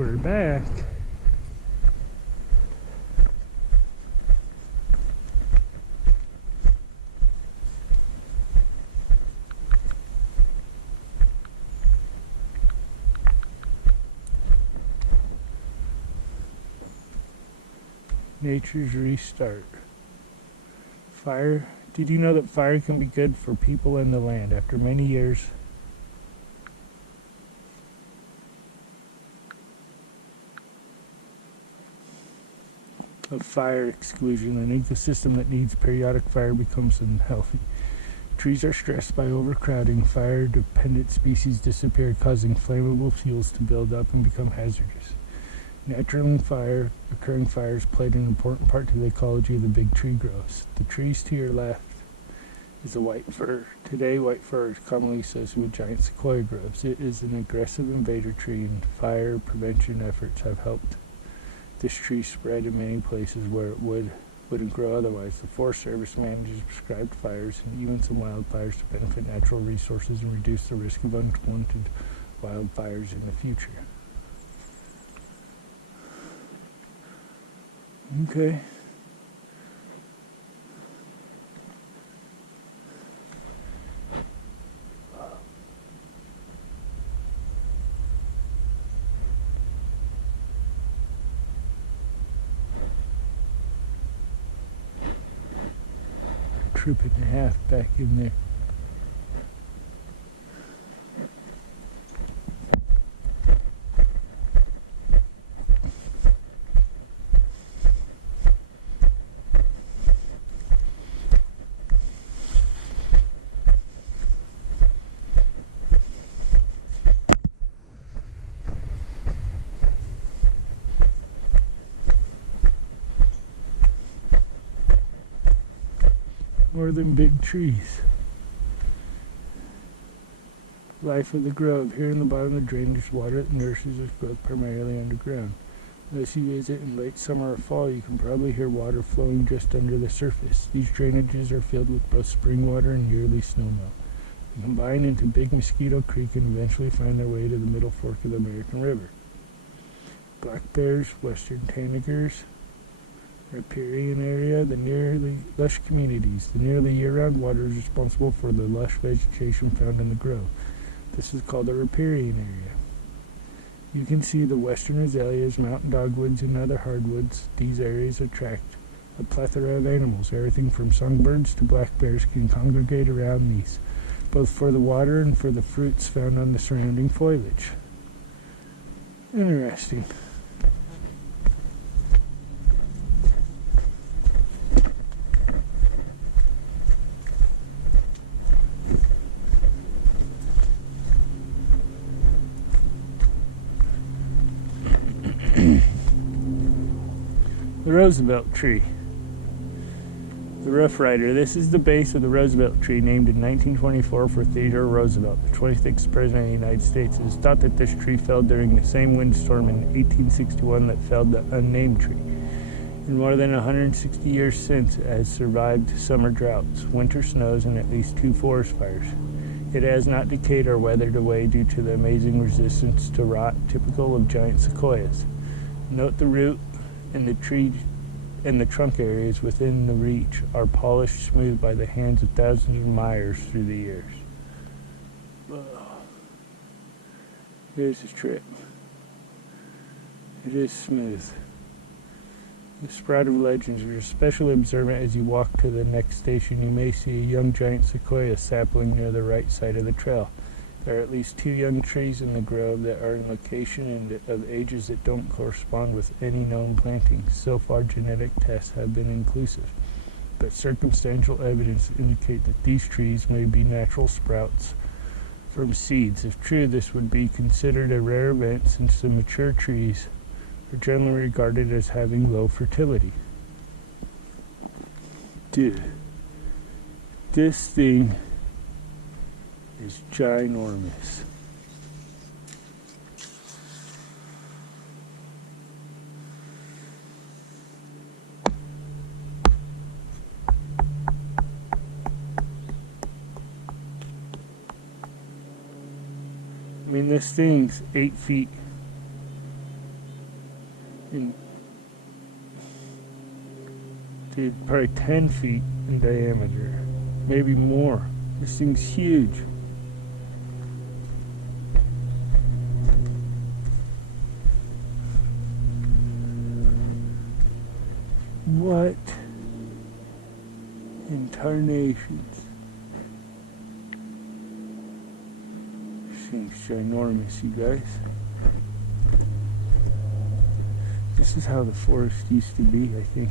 we're back. Nature's restart. Fire. Did you know that fire can be good for people and the land? After many years of fire exclusion, an ecosystem that needs periodic fire becomes unhealthy. Trees are stressed by overcrowding. Fire-dependent species disappear, causing flammable fuels to build up and become hazardous. Naturally occurring fires played an important part to the ecology of the big tree groves. The trees to your left is a white fir. Today, white fir is commonly associated with giant sequoia groves. It is an aggressive invader tree, and fire prevention efforts have helped this tree spread in many places where it wouldn't grow otherwise. The Forest Service manages prescribed fires and even some wildfires to benefit natural resources and reduce the risk of unwanted wildfires in the future. Okay. Troop and a half back in there. Northern big trees. Life of the grove. Here in the bottom of the drain is water that nourishes its growth primarily underground. Unless you visit in late summer or fall, you can probably hear water flowing just under the surface. These drainages are filled with both spring water and yearly snowmelt. They combine into Big Mosquito Creek and eventually find their way to the middle fork of the American River. Black bears, western tanagers, riparian area, the nearly lush communities. The nearly year-round water is responsible for the lush vegetation found in the grove. This is called the riparian area. You can see the western azaleas, mountain dogwoods, and other hardwoods. These areas attract a plethora of animals. Everything from songbirds to black bears can congregate around these, both for the water and for the fruits found on the surrounding foliage. Interesting. The Roosevelt tree. The Rough Rider. This is the base of the Roosevelt tree, named in 1924 for Theodore Roosevelt, the 26th President of the United States. It is thought that this tree fell during the same windstorm in 1861 that felled the unnamed tree. In more than 160 years since, it has survived summer droughts, winter snows, and at least 2 forest fires. It has not decayed or weathered away due to the amazing resistance to rot typical of giant sequoias. Note the root and the tree and the trunk areas within the reach are polished smooth by the hands of thousands of admirers through the years. Here's the trip. It is smooth. The Sprout of Legends. If you're especially observant as you walk to the next station, you may see a young giant sequoia sapling near the right side of the trail. There are at least 2 young trees in the grove that are in location and of ages that don't correspond with any known plantings. So far, genetic tests have been inclusive, but circumstantial evidence indicate that these trees may be natural sprouts from seeds. If true, this would be considered a rare event since the mature trees are generally regarded as having low fertility. Dude, this thing is ginormous. I mean, this thing's 8 feet And dude, probably 10 feet in diameter, maybe more. This thing's huge. What in tarnations? This thing's ginormous, you guys. This is how the forest used to be, I think.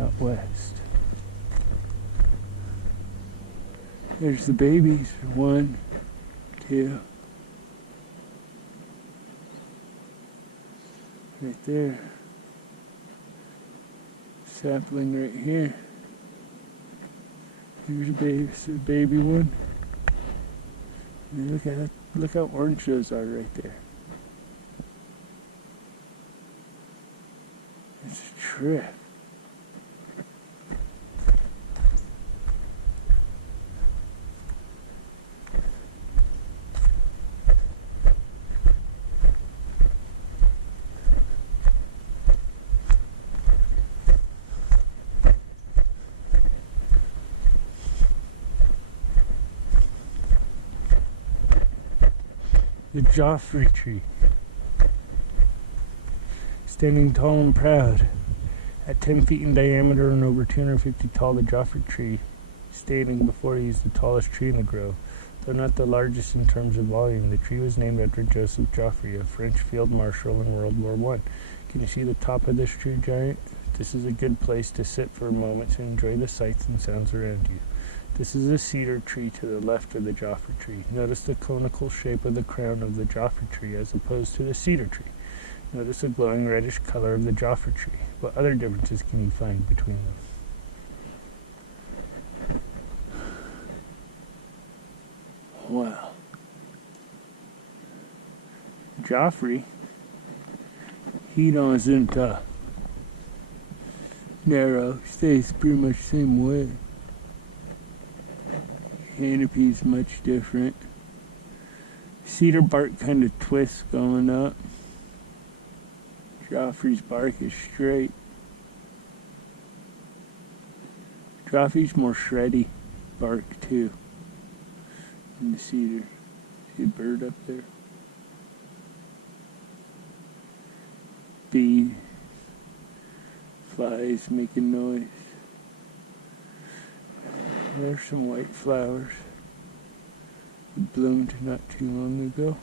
Out west. There's the babies. 1, 2. Right there. Sapling right here. Here's a baby one. And look at that. Look how orange those are right there. It's a trip. The Joffrey tree, standing tall and proud, at 10 feet in diameter and over 250 tall, the Joffrey tree, stating before he is the tallest tree in the grove, though not the largest in terms of volume. The tree was named after Joseph Joffre, a French field marshal in World War I. Can you see the top of this tree giant? This is a good place to sit for a moment to enjoy the sights and sounds around you. This is a cedar tree to the left of the Joffre tree. Notice the conical shape of the crown of the Joffre tree as opposed to the cedar tree. Notice the glowing reddish color of the Joffre tree. What other differences can you find between them? Wow. Joffre, he doesn't narrow, stays pretty much the same way. Canopy's much different. Cedar bark kind of twists going up. Joffrey's bark is straight. Joffrey's more shreddy bark too than the cedar. See a bird up there? Bees, flies making noise. There's some white flowers that bloomed not too long ago.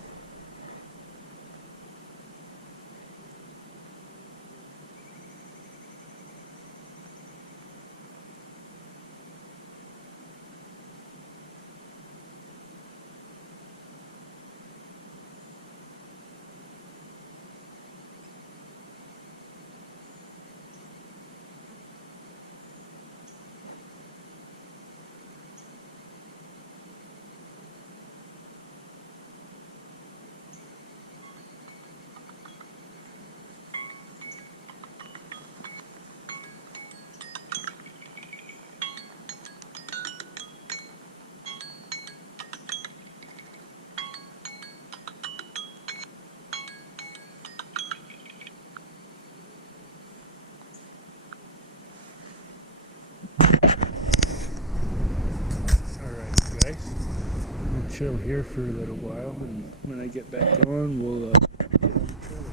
Chill here for a little while, and when I get back on, we'll get on the trailer.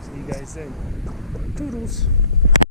See you guys then. Toodles.